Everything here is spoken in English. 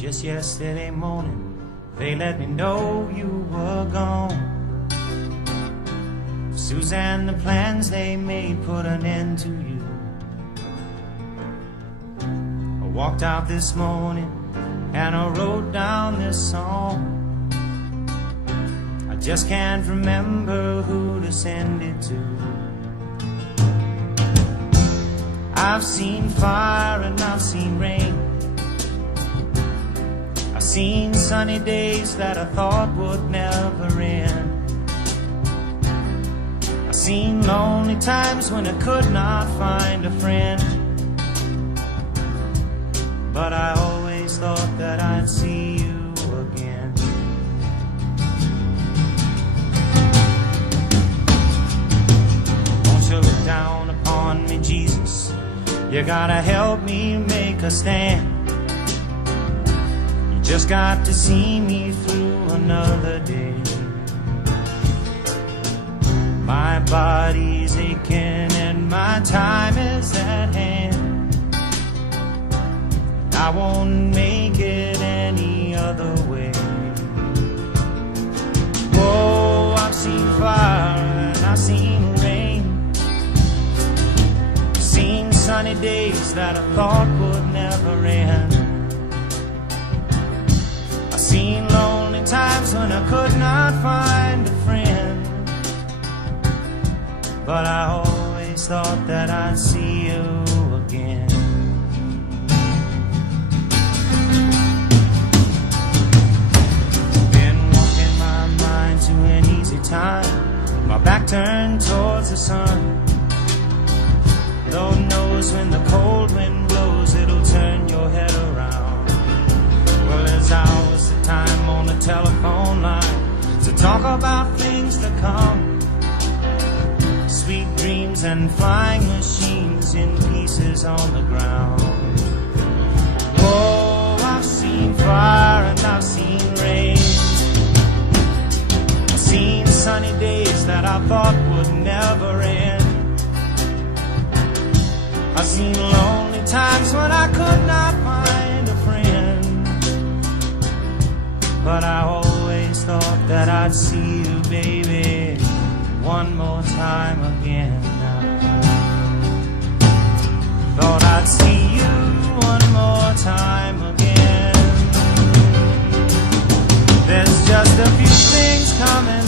Just yesterday morning, they let me know you were gone. Suzanne, the plans they made put an end to you. I walked out this morning and I wrote down this song. I just can't remember who to send it to. I've seen fire and I've seen rain. I've seen sunny days that I thought would never end. I've seen lonely times when I could not find a friend. But I always thought that I'd see you again. Won't you look down upon me, Jesus? You gotta help me make a stand. You just got to see me through another day. My body's aching and my time is at hand. I won't make it any other way. Whoa, I've seen fire and I've seen rain. Seen sunny days that I thought would never end. I've seen lonely times when I could not find a friend. But I always thought that I'd see you again. Been walking my mind to an easy time, my back turned towards the sun. Lord knows when the cold wind blows, it'll turn your head around. Well, there's hours of time on the telephone line to talk about things to come. Sweet dreams and flying machines in pieces on the ground. Whoa, I've seen fire and I've seen rain. I've seen sunny days that I thought would never end. I've seen lonely times when I could not find a friend. But I always thought that I'd see you, baby, one more time again. Thought I'd see you one more time again. There's just a few things coming